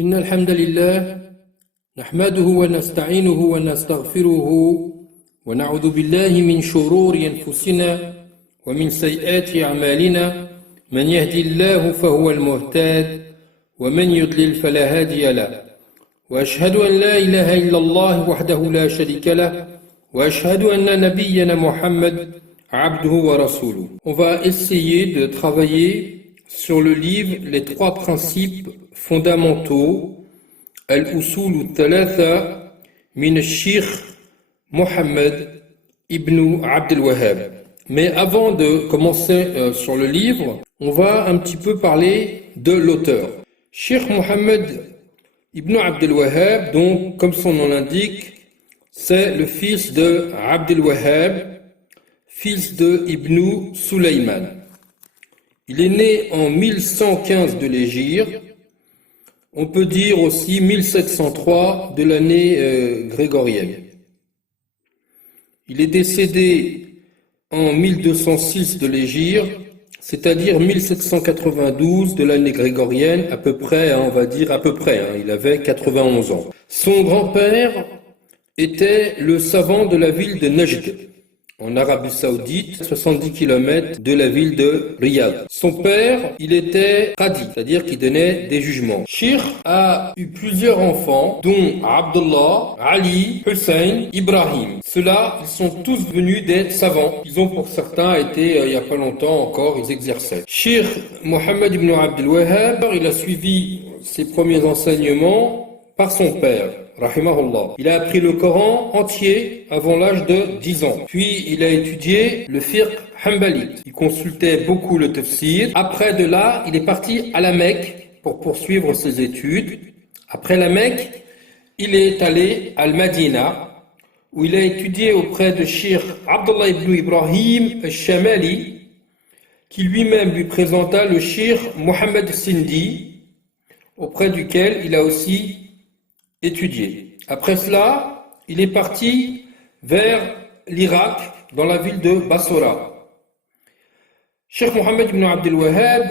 إن الحمد لله نحمده ونستعينه ونستغفره ونعوذ بالله من شرور أنفسنا ومن سيئات أعمالنا من يهدي الله فهو المهتد ومن يضلل فلا هادي له وأشهد أن لا إله إلا الله وحده لا شريك له وأشهد أن نبينا محمد عبده ورسوله. On va essayer de travailler sur le livre les trois principes fondamentaux Al-Usul al-Thalatha min al-Sheikh Mohammed ibn Abd al-Wahhab. Mais avant de commencer sur le livre, on va un petit peu parler de l'auteur. Sheikh Mohammed ibn Abd al-Wahhab, donc comme son nom l'indique, c'est le fils de Abd al-Wahhab, fils de Ibn Sulayman. Il est né en 1115 de l'Hégire. On peut dire aussi 1703 de l'année grégorienne. Il est décédé en 1206 de l'Hégire, c'est-à-dire 1792 de l'année grégorienne, à peu près, on va dire à peu près, il avait 91 ans. Son grand-père était le savant de la ville de Najd, en Arabie Saoudite, 70 km de la ville de Riyad. Son père, il était qadi, c'est-à-dire qu'il donnait des jugements. Sheikh a eu plusieurs enfants, dont Abdullah, Ali, Hussein, Ibrahim. Ceux-là, ils sont tous venus d'être savants. Ils ont pour certains été, il n'y a pas longtemps encore, ils exerçaient. Sheikh Mohammed ibn Abd al-Wahhab, il a suivi ses premiers enseignements par son père. Rahimahullah. Il a appris le Coran entier avant l'âge de 10 ans. Puis il a étudié le fiqh hanbalite. Il consultait beaucoup le tafsir. Après de là, il est parti à la Mecque pour poursuivre ses études. Après la Mecque, il est allé à Al-Madina où il a étudié auprès de Cheikh Abdullah ibn Ibrahim al-Shamali qui lui-même lui présenta le Cheikh Mohammed Sindi auprès duquel il a aussi étudié. Après cela, il est parti vers l'Irak, dans la ville de Bassora. Cheikh Mohammed ibn Abd al-Wahhab,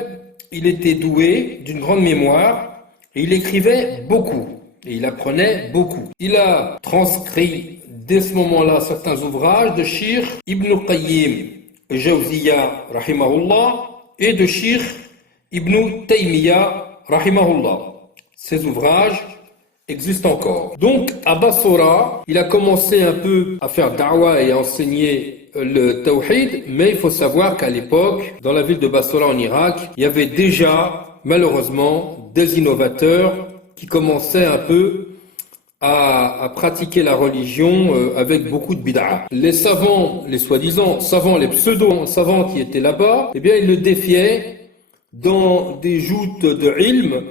il était doué d'une grande mémoire et il écrivait beaucoup et il apprenait beaucoup. Il a transcrit dès ce moment-là certains ouvrages de Cheikh Ibn Qayyim Jawziyya rahimahullah et de Cheikh Ibn Taymiyyah rahimahullah. Ces ouvrages existe encore. Donc, à Bassora, il a commencé un peu à faire da'wa et à enseigner le tawhid, mais il faut savoir qu'à l'époque, dans la ville de Bassora en Irak, il y avait déjà, malheureusement, des innovateurs qui commençaient un peu à pratiquer la religion avec beaucoup de bid'a. Les savants, les soi-disant savants, les pseudo-savants qui étaient là-bas, eh bien, ils le défiaient dans des joutes de ilm,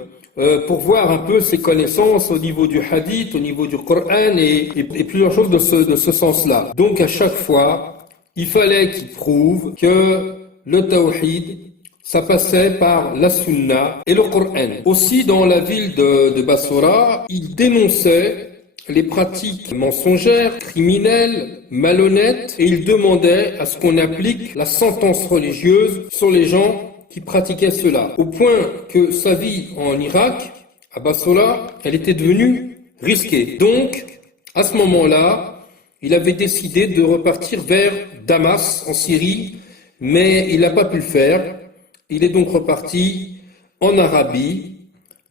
pour voir un peu ses connaissances au niveau du hadith, au niveau du Coran et plusieurs choses de ce sens-là. Donc à chaque fois, il fallait qu'il prouve que le tawhid, ça passait par la sunna et le Coran. Aussi dans la ville de Bassora, il dénonçait les pratiques mensongères, criminelles, malhonnêtes et il demandait à ce qu'on applique la sentence religieuse sur les gens qui pratiquait cela, au point que sa vie en Irak, à Bassora, elle était devenue risquée. Donc, à ce moment-là, il avait décidé de repartir vers Damas, en Syrie, mais il n'a pas pu le faire. Il est donc reparti en Arabie,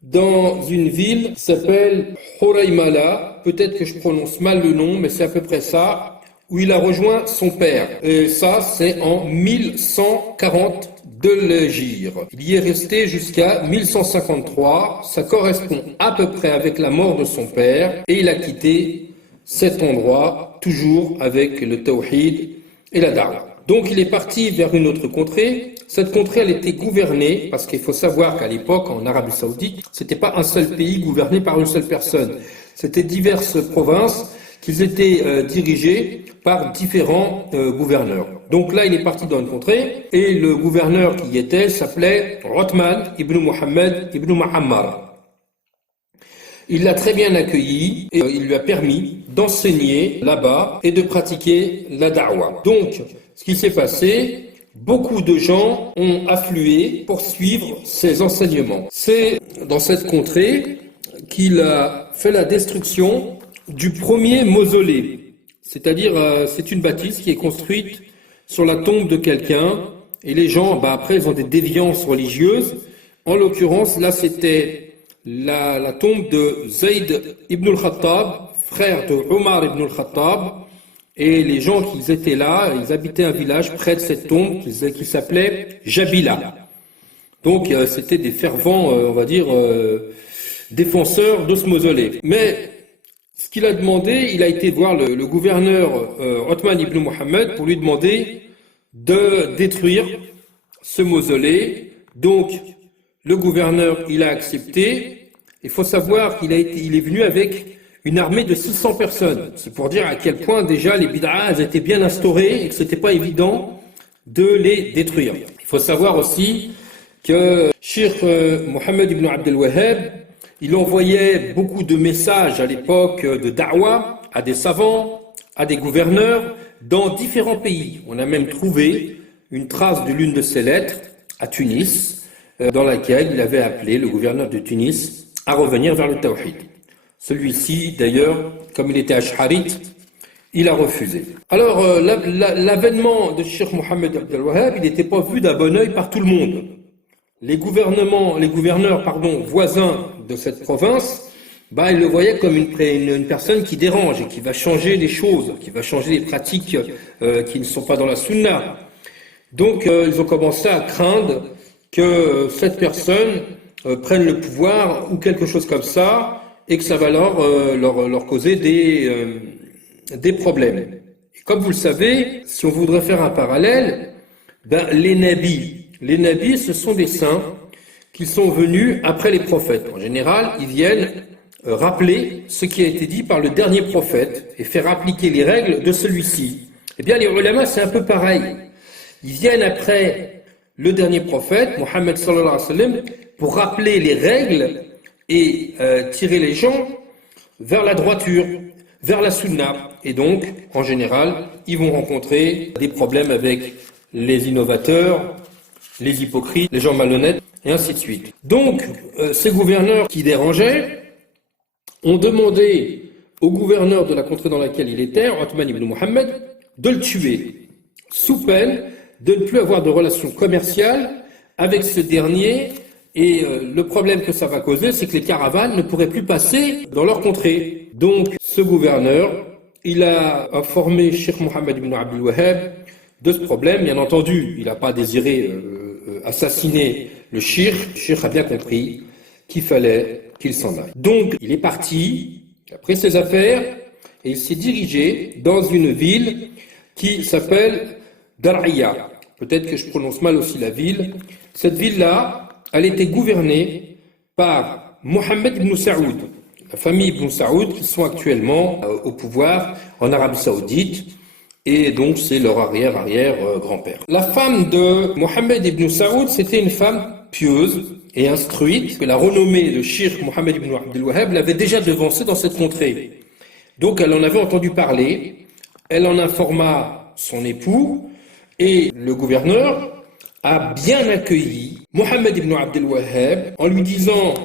dans une ville qui s'appelle Huraymala, peut-être que je prononce mal le nom, mais c'est à peu près ça, où il a rejoint son père. Et ça, c'est en 1140 de l'Hégire. Il y est resté jusqu'à 1153, ça correspond à peu près avec la mort de son père, et il a quitté cet endroit, toujours avec le tawhid et la da'wa. Donc il est parti vers une autre contrée. Cette contrée, elle était gouvernée, parce qu'il faut savoir qu'à l'époque, en Arabie Saoudite, c'était pas un seul pays gouverné par une seule personne. C'était diverses provinces qu'ils étaient dirigés par différents gouverneurs. Donc là, il est parti dans une contrée, et le gouverneur qui y était s'appelait Othman ibn Mohammed ibn Muhammar. Il l'a très bien accueilli, et il lui a permis d'enseigner là-bas et de pratiquer la da'wa. Donc, ce qui s'est passé, beaucoup de gens ont afflué pour suivre ses enseignements. C'est dans cette contrée qu'il a fait la destruction du premier mausolée. C'est-à-dire, c'est une bâtisse qui est construite sur la tombe de quelqu'un, et les gens, après, ils ont des déviances religieuses. En l'occurrence, là, c'était la tombe de Zayd ibn al-Khattab, frère de Omar ibn al-Khattab, et les gens qui étaient là, ils habitaient un village près de cette tombe qui s'appelait Jabila. Donc, c'était des fervents, on va dire, défenseurs de ce mausolée. Mais ce qu'il a demandé, il a été voir le gouverneur Othman ibn Mohammed pour lui demander de détruire ce mausolée. Donc, le gouverneur, il a accepté. Il faut savoir qu'il est venu avec une armée de 600 personnes. C'est pour dire à quel point déjà les bid'ahs étaient bien instaurées et que c'était pas évident de les détruire. Il faut savoir aussi que Cheikh Mohammed ibn Abdel Wahhab, il envoyait beaucoup de messages à l'époque de da'wa à des savants, à des gouverneurs dans différents pays. On a même trouvé une trace de l'une de ces lettres à Tunis, dans laquelle il avait appelé le gouverneur de Tunis à revenir vers le tawhid. Celui-ci, d'ailleurs, comme il était ash'arite, il a refusé. Alors, l'avènement de Cheikh Mohammed Abdel Wahhab, il n'était pas vu d'un bon œil par tout le monde. Les gouverneurs voisins de cette province, ils le voyaient comme une personne qui dérange et qui va changer les choses, qui va changer les pratiques qui ne sont pas dans la sunna. Donc, ils ont commencé à craindre que cette personne prenne le pouvoir ou quelque chose comme ça, et que ça va leur causer des problèmes. Et comme vous le savez, si on voudrait faire un parallèle, les nabis, ce sont des saints qui sont venus après les prophètes. En général, ils viennent rappeler ce qui a été dit par le dernier prophète et faire appliquer les règles de celui-ci. Eh bien, les ulama, c'est un peu pareil. Ils viennent après le dernier prophète, Mohammed sallallahu alayhi wa sallam, pour rappeler les règles et tirer les gens vers la droiture, vers la sunna. Et donc, en général, ils vont rencontrer des problèmes avec les innovateurs, les hypocrites, les gens malhonnêtes, et ainsi de suite. Donc, ces gouverneurs qui dérangeaient ont demandé au gouverneur de la contrée dans laquelle il était, Othman ibn Mohammed, de le tuer, sous peine de ne plus avoir de relations commerciales avec ce dernier. Et le problème que ça va causer, c'est que les caravanes ne pourraient plus passer dans leur contrée. Donc, ce gouverneur, il a informé Cheikh Mohammed ibn Abdel Wahhab de ce problème. Bien entendu, il n'a pas désiré assassiner le cheikh. Le cheikh a bien compris qu'il fallait qu'il s'en aille. Donc, il est parti, après ses affaires, et il s'est dirigé dans une ville qui s'appelle Dar'iya. Peut-être que je prononce mal aussi la ville. Cette ville-là, elle était gouvernée par Mohammed ibn Saoud, la famille ibn Saoud qui sont actuellement au pouvoir en Arabie Saoudite, et donc c'est leur arrière-arrière-grand-père. La femme de Mohammed ibn Saoud, c'était une femme pieuse et instruite, que la renommée de Cheikh Mohammed ibn Abdel Wahhab l'avait déjà devancée dans cette contrée. Donc elle en avait entendu parler, elle en informa son époux, et le gouverneur a bien accueilli Mohammed ibn Abdel Wahhab en lui disant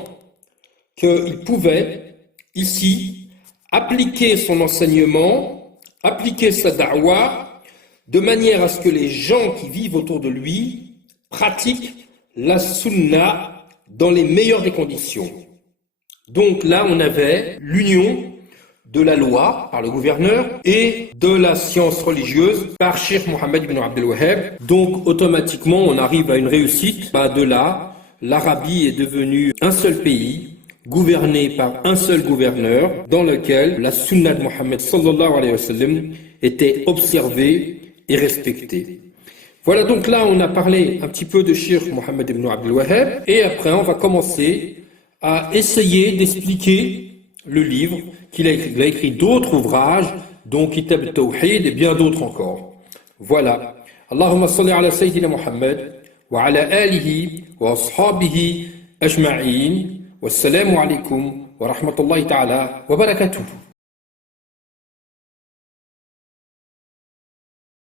qu'il pouvait ici appliquer son enseignement, appliquer sa da'wa, de manière à ce que les gens qui vivent autour de lui pratiquent la sunna dans les meilleures des conditions. Donc là, on avait l'union de la loi par le gouverneur et de la science religieuse par Cheikh Mohammed ibn Abdel Wahhab. Donc automatiquement on arrive à une réussite. De là, l'Arabie est devenue un seul pays, gouverné par un seul gouverneur, dans lequel la sunna de Mohammed sallallahu alayhi wa sallam était observée et respectée. Voilà, donc là on a parlé un petit peu de Cheikh Mohammed ibn Abdel Wahhab, et après on va commencer à essayer d'expliquer le livre qu'il a écrit. Il a écrit d'autres ouvrages, dont Kitab al-Tawhid et bien d'autres encore. Voilà. Allahumma salli ala Sayyidina Muhammad wa ala alihi wa ashabihi ajma'in. Wassalamu alaikum wa rahmatullahi ta'ala wa barakatuh.